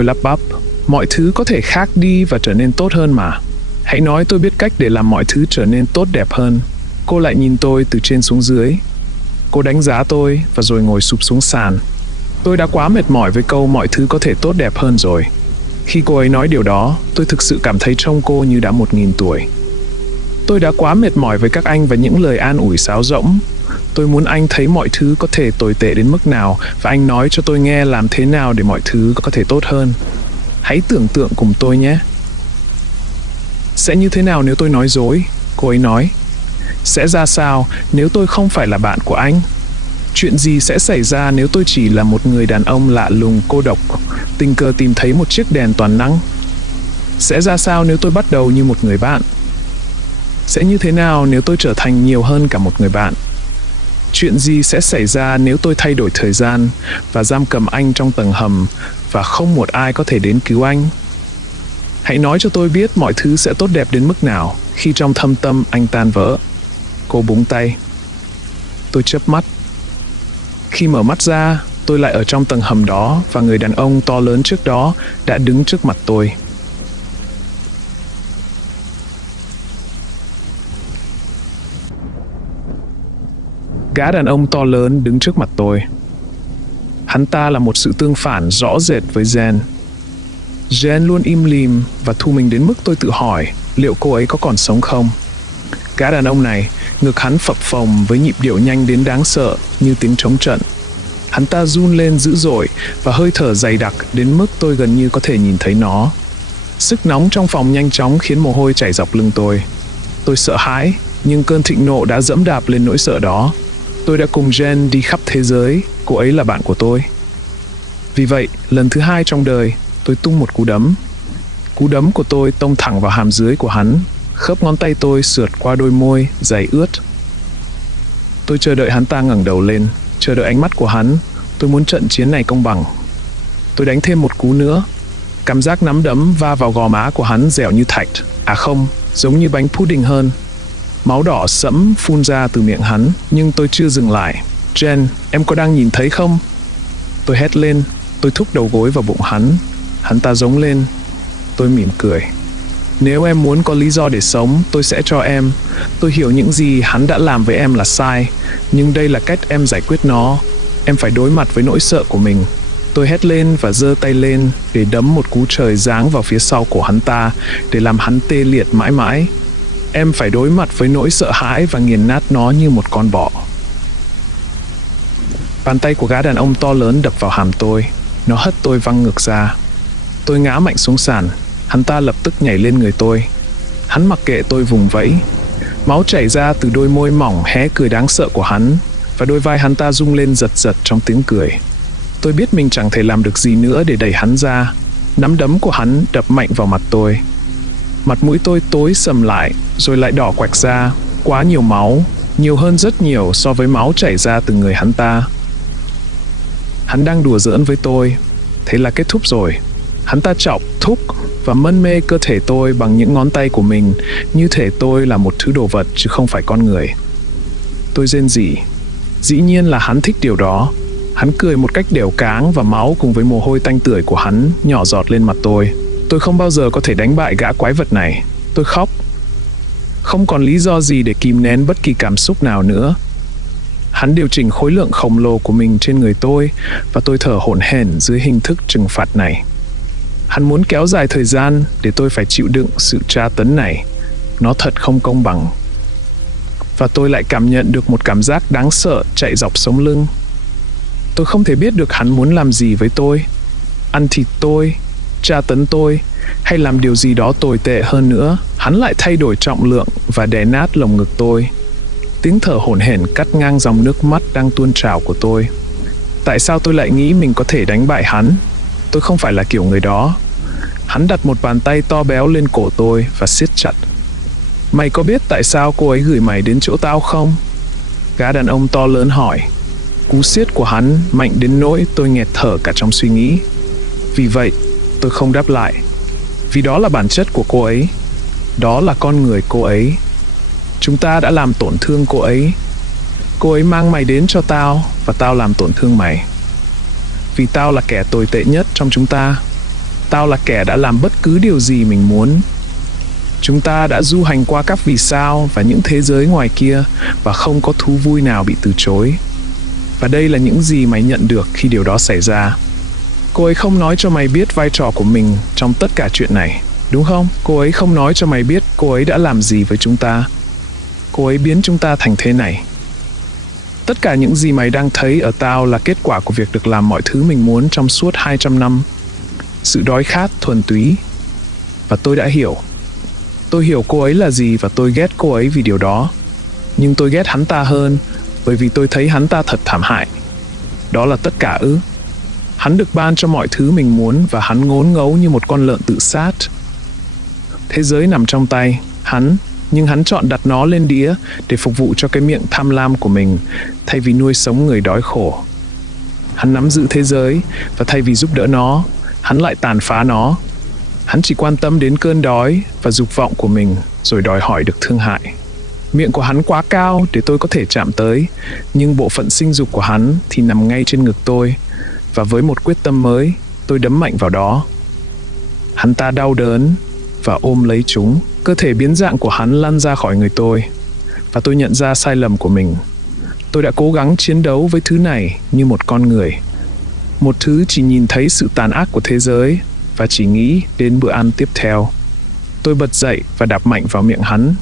lắp bắp. Mọi thứ có thể khác đi và trở nên tốt hơn mà. Hãy nói tôi biết cách để làm mọi thứ trở nên tốt đẹp hơn. Cô lại nhìn tôi từ trên xuống dưới. Cô đánh giá tôi và rồi ngồi sụp xuống sàn. Tôi đã quá mệt mỏi với câu mọi thứ có thể tốt đẹp hơn rồi. Khi cô ấy nói điều đó, tôi thực sự cảm thấy trông cô như đã 1000 tuổi. Tôi đã quá mệt mỏi với các anh và những lời an ủi sáo rỗng. Tôi muốn anh thấy mọi thứ có thể tồi tệ đến mức nào và anh nói cho tôi nghe làm thế nào để mọi thứ có thể tốt hơn. Hãy tưởng tượng cùng tôi nhé. Sẽ như thế nào nếu tôi nói dối? Cô ấy nói. Sẽ ra sao nếu tôi không phải là bạn của anh? Chuyện gì sẽ xảy ra nếu tôi chỉ là một người đàn ông lạ lùng cô độc, tình cờ tìm thấy một chiếc đèn toàn năng? Sẽ ra sao nếu tôi bắt đầu như một người bạn? Sẽ như thế nào nếu tôi trở thành nhiều hơn cả một người bạn? Chuyện gì sẽ xảy ra nếu tôi thay đổi thời gian và giam cầm anh trong tầng hầm và không một ai có thể đến cứu anh? Hãy nói cho tôi biết mọi thứ sẽ tốt đẹp đến mức nào khi trong thâm tâm anh tan vỡ. Cô búng tay. Tôi chớp mắt. Khi mở mắt ra, tôi lại ở trong tầng hầm đó và người đàn ông to lớn trước đó đã đứng trước mặt tôi. Gã đàn ông to lớn đứng trước mặt tôi. Hắn ta là một sự tương phản rõ rệt với Jen. Jen luôn im lìm và thu mình đến mức tôi tự hỏi liệu cô ấy có còn sống không. Gã đàn ông này, ngực hắn phập phồng với nhịp điệu nhanh đến đáng sợ như tiếng trống trận. Hắn ta run lên dữ dội và hơi thở dày đặc đến mức tôi gần như có thể nhìn thấy nó. Sức nóng trong phòng nhanh chóng khiến mồ hôi chảy dọc lưng tôi. Tôi sợ hãi, nhưng cơn thịnh nộ đã dẫm đạp lên nỗi sợ đó. Tôi đã cùng Jen đi khắp thế giới, cô ấy là bạn của tôi. Vì vậy, lần thứ 2 trong đời, tôi tung một cú đấm. Cú đấm của tôi tông thẳng vào hàm dưới của hắn, khớp ngón tay tôi sượt qua đôi môi dày ướt. Tôi chờ đợi hắn ta ngẩng đầu lên, chờ đợi ánh mắt của hắn. Tôi muốn trận chiến này công bằng. Tôi đánh thêm một cú nữa. Cảm giác nắm đấm va vào gò má của hắn dẻo như thạch. À không, giống như bánh pudding hơn. Máu đỏ sẫm phun ra từ miệng hắn, nhưng tôi chưa dừng lại. Jen, em có đang nhìn thấy không? Tôi hét lên, tôi thúc đầu gối vào bụng hắn. Hắn ta giống lên. Tôi mỉm cười. Nếu em muốn có lý do để sống, tôi sẽ cho em. Tôi hiểu những gì hắn đã làm với em là sai, nhưng đây là cách em giải quyết nó. Em phải đối mặt với nỗi sợ của mình. Tôi hét lên và giơ tay lên để đấm một cú trời giáng vào phía sau cổ hắn ta, để làm hắn tê liệt mãi mãi. Em phải đối mặt với nỗi sợ hãi và nghiền nát nó như một con bọ. Bàn tay của gã đàn ông to lớn đập vào hàm tôi. Nó hất tôi văng ngược ra. Tôi ngã mạnh xuống sàn. Hắn ta lập tức nhảy lên người tôi. Hắn mặc kệ tôi vùng vẫy. Máu chảy ra từ đôi môi mỏng hé cười đáng sợ của hắn, và đôi vai hắn ta rung lên giật giật trong tiếng cười. Tôi biết mình chẳng thể làm được gì nữa để đẩy hắn ra. Nắm đấm của hắn đập mạnh vào mặt tôi. Mặt mũi tôi tối sầm lại, rồi lại đỏ quạch ra. Quá nhiều máu, nhiều hơn rất nhiều so với máu chảy ra từ người hắn ta. Hắn đang đùa giỡn với tôi. Thế là kết thúc rồi. Hắn ta chọc, thúc và mân mê cơ thể tôi bằng những ngón tay của mình, như thể tôi là một thứ đồ vật chứ không phải con người. Tôi rên rỉ. Dĩ nhiên là hắn thích điều đó. Hắn cười một cách đểu cáng và máu cùng với mồ hôi tanh tưởi của hắn nhỏ giọt lên mặt tôi. Tôi không bao giờ có thể đánh bại gã quái vật này. Tôi khóc. Không còn lý do gì để kìm nén bất kỳ cảm xúc nào nữa. Hắn điều chỉnh khối lượng khổng lồ của mình trên người tôi và tôi thở hổn hển dưới hình thức trừng phạt này. Hắn muốn kéo dài thời gian để tôi phải chịu đựng sự tra tấn này. Nó thật không công bằng. Và tôi lại cảm nhận được một cảm giác đáng sợ chạy dọc sống lưng. Tôi không thể biết được hắn muốn làm gì với tôi. Ăn thịt tôi, tra tấn tôi, hay làm điều gì đó tồi tệ hơn nữa. Hắn lại thay đổi trọng lượng và đè nát lồng ngực tôi. Tiếng thở hổn hển cắt ngang dòng nước mắt đang tuôn trào của tôi. Tại sao tôi lại nghĩ mình có thể đánh bại hắn? Tôi không phải là kiểu người đó. Hắn đặt một bàn tay to béo lên cổ tôi và siết chặt. Mày có biết tại sao cô ấy gửi mày đến chỗ tao không? Gã đàn ông to lớn hỏi. Cú siết của hắn mạnh đến nỗi tôi nghẹt thở cả trong suy nghĩ. Vì vậy, tôi không đáp lại. Vì đó là bản chất của cô ấy. Đó là con người cô ấy. Chúng ta đã làm tổn thương cô ấy. Cô ấy mang mày đến cho tao và tao làm tổn thương mày. Vì tao là kẻ tồi tệ nhất trong chúng ta. Tao là kẻ đã làm bất cứ điều gì mình muốn. Chúng ta đã du hành qua các vì sao và những thế giới ngoài kia và không có thú vui nào bị từ chối. Và đây là những gì mày nhận được khi điều đó xảy ra. Cô ấy không nói cho mày biết vai trò của mình trong tất cả chuyện này, đúng không? Cô ấy không nói cho mày biết cô ấy đã làm gì với chúng ta. Cô ấy biến chúng ta thành thế này. Tất cả những gì mày đang thấy ở tao là kết quả của việc được làm mọi thứ mình muốn trong suốt 200 năm. Sự đói khát thuần túy. Và tôi đã hiểu. Tôi hiểu cô ấy là gì và tôi ghét cô ấy vì điều đó. Nhưng tôi ghét hắn ta hơn bởi vì tôi thấy hắn ta thật thảm hại. Đó là tất cả ư? Hắn được ban cho mọi thứ mình muốn và hắn ngốn ngấu như một con lợn tự sát. Thế giới nằm trong tay hắn, nhưng hắn chọn đặt nó lên đĩa để phục vụ cho cái miệng tham lam của mình thay vì nuôi sống người đói khổ. Hắn nắm giữ thế giới và thay vì giúp đỡ nó, hắn lại tàn phá nó. Hắn chỉ quan tâm đến cơn đói và dục vọng của mình rồi đòi hỏi được thương hại. Miệng của hắn quá cao để tôi có thể chạm tới, nhưng bộ phận sinh dục của hắn thì nằm ngay trên ngực tôi, và với một quyết tâm mới, tôi đấm mạnh vào đó. Hắn ta đau đớn và ôm lấy chúng. Cơ thể biến dạng của hắn lăn ra khỏi người tôi, và tôi nhận ra sai lầm của mình. Tôi đã cố gắng chiến đấu với thứ này như một con người. Một thứ chỉ nhìn thấy sự tàn ác của thế giới và chỉ nghĩ đến bữa ăn tiếp theo. Tôi bật dậy và đạp mạnh vào miệng hắn.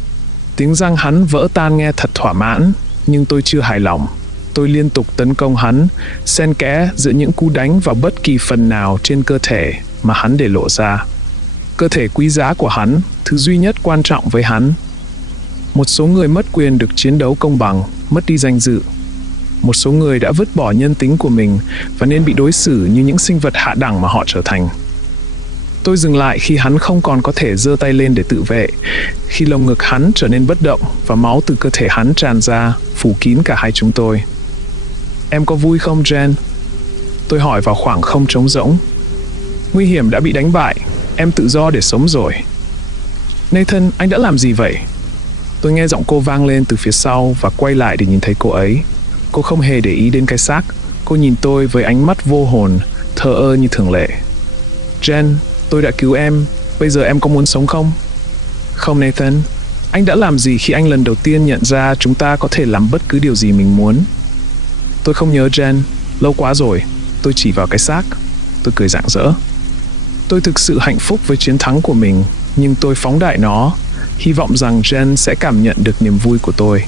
Tiếng răng hắn vỡ tan nghe thật thỏa mãn, nhưng tôi chưa hài lòng. Tôi liên tục tấn công hắn, xen kẽ giữa những cú đánh vào bất kỳ phần nào trên cơ thể mà hắn để lộ ra. Cơ thể quý giá của hắn, thứ duy nhất quan trọng với hắn. Một số người mất quyền được chiến đấu công bằng, mất đi danh dự. Một số người đã vứt bỏ nhân tính của mình và nên bị đối xử như những sinh vật hạ đẳng mà họ trở thành. Tôi dừng lại khi hắn không còn có thể giơ tay lên để tự vệ, khi lồng ngực hắn trở nên bất động và máu từ cơ thể hắn tràn ra, phủ kín cả hai chúng tôi. Em có vui không, Jen? Tôi hỏi vào khoảng không trống rỗng. Nguy hiểm đã bị đánh bại, em tự do để sống rồi. Nathan, anh đã làm gì vậy? Tôi nghe giọng cô vang lên từ phía sau và quay lại để nhìn thấy cô ấy. Cô không hề để ý đến cái xác. Cô nhìn tôi với ánh mắt vô hồn, thờ ơ như thường lệ. Jen, tôi đã cứu em. Bây giờ em có muốn sống không? Không, Nathan. Anh đã làm gì khi anh lần đầu tiên nhận ra chúng ta có thể làm bất cứ điều gì mình muốn? Tôi không nhớ, Jen. Lâu quá rồi. Tôi chỉ vào cái xác. Tôi cười rạng rỡ. Tôi thực sự hạnh phúc với chiến thắng của mình, nhưng tôi phóng đại nó, hy vọng rằng Jen sẽ cảm nhận được niềm vui của tôi.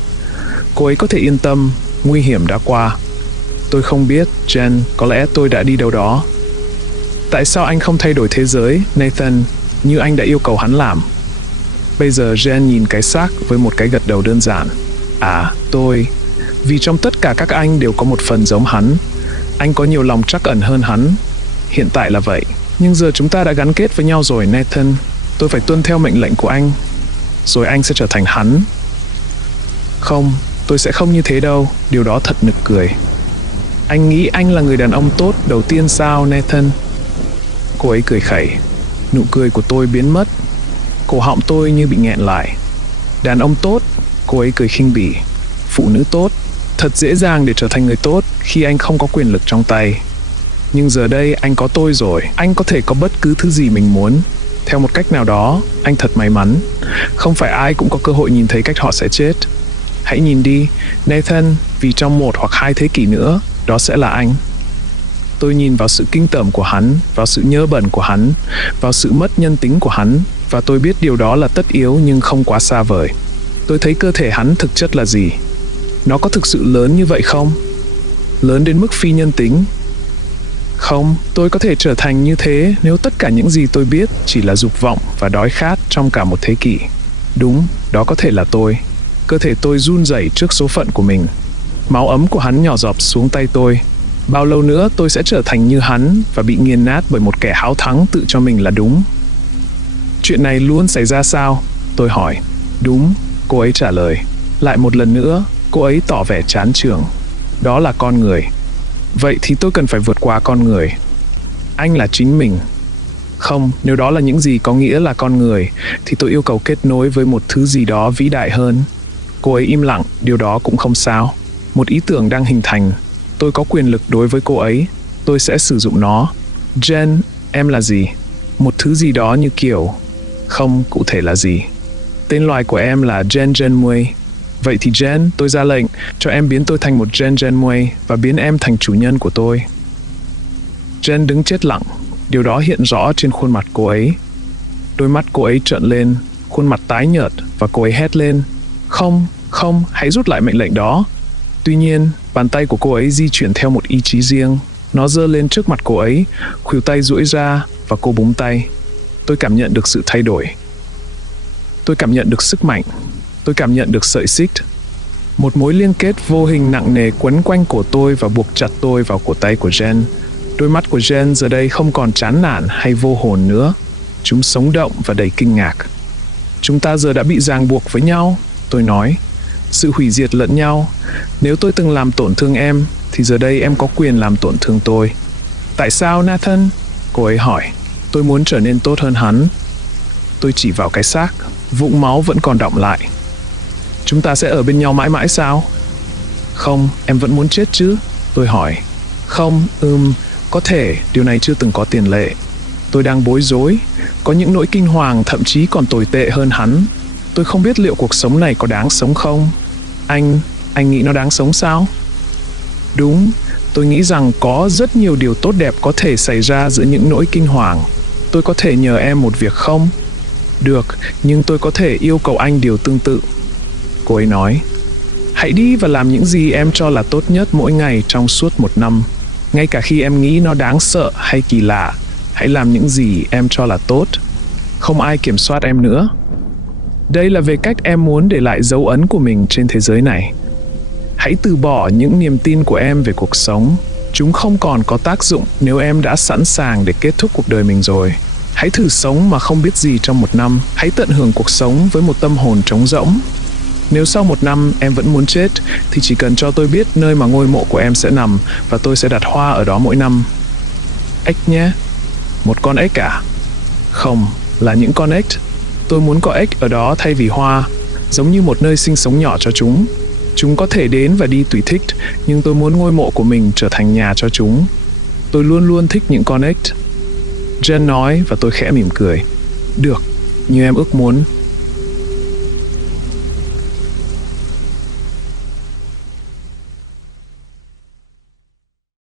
Cô ấy có thể yên tâm, nguy hiểm đã qua. Tôi không biết, Jen, có lẽ tôi đã đi đâu đó. Tại sao anh không thay đổi thế giới, Nathan, như anh đã yêu cầu hắn làm? Bây giờ Jen nhìn cái xác với một cái gật đầu đơn giản. Vì trong tất cả các anh đều có một phần giống hắn. Anh có nhiều lòng trắc ẩn hơn hắn. Hiện tại là vậy. Nhưng giờ chúng ta đã gắn kết với nhau rồi, Nathan. Tôi phải tuân theo mệnh lệnh của anh. Rồi anh sẽ trở thành hắn. Không, tôi sẽ không như thế đâu. Điều đó thật nực cười. Anh nghĩ anh là người đàn ông tốt đầu tiên sao, Nathan? Cô ấy cười khẩy. Nụ cười của tôi biến mất. Cổ họng tôi như bị nghẹn lại. Đàn ông tốt, cô ấy cười khinh bỉ. Phụ nữ tốt, thật dễ dàng để trở thành người tốt khi anh không có quyền lực trong tay. Nhưng giờ đây anh có tôi rồi. Anh có thể có bất cứ thứ gì mình muốn. Theo một cách nào đó, anh thật may mắn. Không phải ai cũng có cơ hội nhìn thấy cách họ sẽ chết. Hãy nhìn đi, Nathan, vì trong 1 hoặc 2 thế kỷ nữa, đó sẽ là anh. Tôi nhìn vào sự kinh tởm của hắn, vào sự nhơ bẩn của hắn, vào sự mất nhân tính của hắn, và tôi biết điều đó là tất yếu nhưng không quá xa vời. Tôi thấy cơ thể hắn thực chất là gì? Nó có thực sự lớn như vậy không? Lớn đến mức phi nhân tính? Không, tôi có thể trở thành như thế nếu tất cả những gì tôi biết chỉ là dục vọng và đói khát trong cả một thế kỷ. Đúng, đó có thể là tôi. Cơ thể tôi run rẩy trước số phận của mình. Máu ấm của hắn nhỏ giọt xuống tay tôi. Bao lâu nữa tôi sẽ trở thành như hắn và bị nghiền nát bởi một kẻ háo thắng tự cho mình là đúng? Chuyện này luôn xảy ra sao? Tôi hỏi. Đúng, cô ấy trả lời. Lại một lần nữa, cô ấy tỏ vẻ chán chường. Đó là con người. Vậy thì tôi cần phải vượt qua con người. Anh là chính mình. Không, nếu đó là những gì có nghĩa là con người, thì tôi yêu cầu kết nối với một thứ gì đó vĩ đại hơn. Cô ấy im lặng, điều đó cũng không sao. Một ý tưởng đang hình thành. Tôi có quyền lực đối với cô ấy. Tôi sẽ sử dụng nó. Jen, em là gì? Một thứ gì đó như kiểu... Không cụ thể là gì. Tên loài của em là Jen Janeway. Vậy thì Jen, tôi ra lệnh cho em biến tôi thành một Jen Janeway và biến em thành chủ nhân của tôi. Jen đứng chết lặng. Điều đó hiện rõ trên khuôn mặt cô ấy. Đôi mắt cô ấy trợn lên, khuôn mặt tái nhợt và cô ấy hét lên. Không, không, hãy rút lại mệnh lệnh đó. Tuy nhiên, bàn tay của cô ấy di chuyển theo một ý chí riêng. Nó giơ lên trước mặt cô ấy, khuỷu tay duỗi ra và cô búng tay. Tôi cảm nhận được sự thay đổi. Tôi cảm nhận được sức mạnh. Tôi cảm nhận được sợi xích. Một mối liên kết vô hình nặng nề quấn quanh cổ tôi và buộc chặt tôi vào cổ tay của Jen. Đôi mắt của Jen giờ đây không còn chán nản hay vô hồn nữa. Chúng sống động và đầy kinh ngạc. Chúng ta giờ đã bị ràng buộc với nhau, tôi nói. Sự hủy diệt lẫn nhau. Nếu tôi từng làm tổn thương em, thì giờ đây em có quyền làm tổn thương tôi. Tại sao, Nathan? Cô ấy hỏi. Tôi muốn trở nên tốt hơn hắn. Tôi chỉ vào cái xác. Vũng máu vẫn còn đọng lại. Chúng ta sẽ ở bên nhau mãi mãi sao? Không, em vẫn muốn chết chứ? Tôi hỏi. Không, có thể điều này chưa từng có tiền lệ. Tôi đang bối rối. Có những nỗi kinh hoàng thậm chí còn tồi tệ hơn hắn. Tôi không biết liệu cuộc sống này có đáng sống không? Anh nghĩ nó đáng sống sao? Đúng, tôi nghĩ rằng có rất nhiều điều tốt đẹp có thể xảy ra giữa những nỗi kinh hoàng. Tôi có thể nhờ em một việc không? Được, nhưng tôi có thể yêu cầu anh điều tương tự. Cô ấy nói. Hãy đi và làm những gì em cho là tốt nhất mỗi ngày trong suốt 1 năm. Ngay cả khi em nghĩ nó đáng sợ hay kỳ lạ, hãy làm những gì em cho là tốt. Không ai kiểm soát em nữa. Đây là về cách em muốn để lại dấu ấn của mình trên thế giới này. Hãy từ bỏ những niềm tin của em về cuộc sống. Chúng không còn có tác dụng nếu em đã sẵn sàng để kết thúc cuộc đời mình rồi. Hãy thử sống mà không biết gì trong 1 năm. Hãy tận hưởng cuộc sống với một tâm hồn trống rỗng. Nếu sau 1 năm em vẫn muốn chết, thì chỉ cần cho tôi biết nơi mà ngôi mộ của em sẽ nằm và tôi sẽ đặt hoa ở đó mỗi năm. Ếch nhé. Một con ếch à? Không, là những con ếch. Tôi muốn có ếch ở đó thay vì hoa, giống như một nơi sinh sống nhỏ cho chúng. Chúng có thể đến và đi tùy thích, nhưng tôi muốn ngôi mộ của mình trở thành nhà cho chúng. Tôi luôn luôn thích những con ếch. Jen nói và tôi khẽ mỉm cười. Được, như em ước muốn.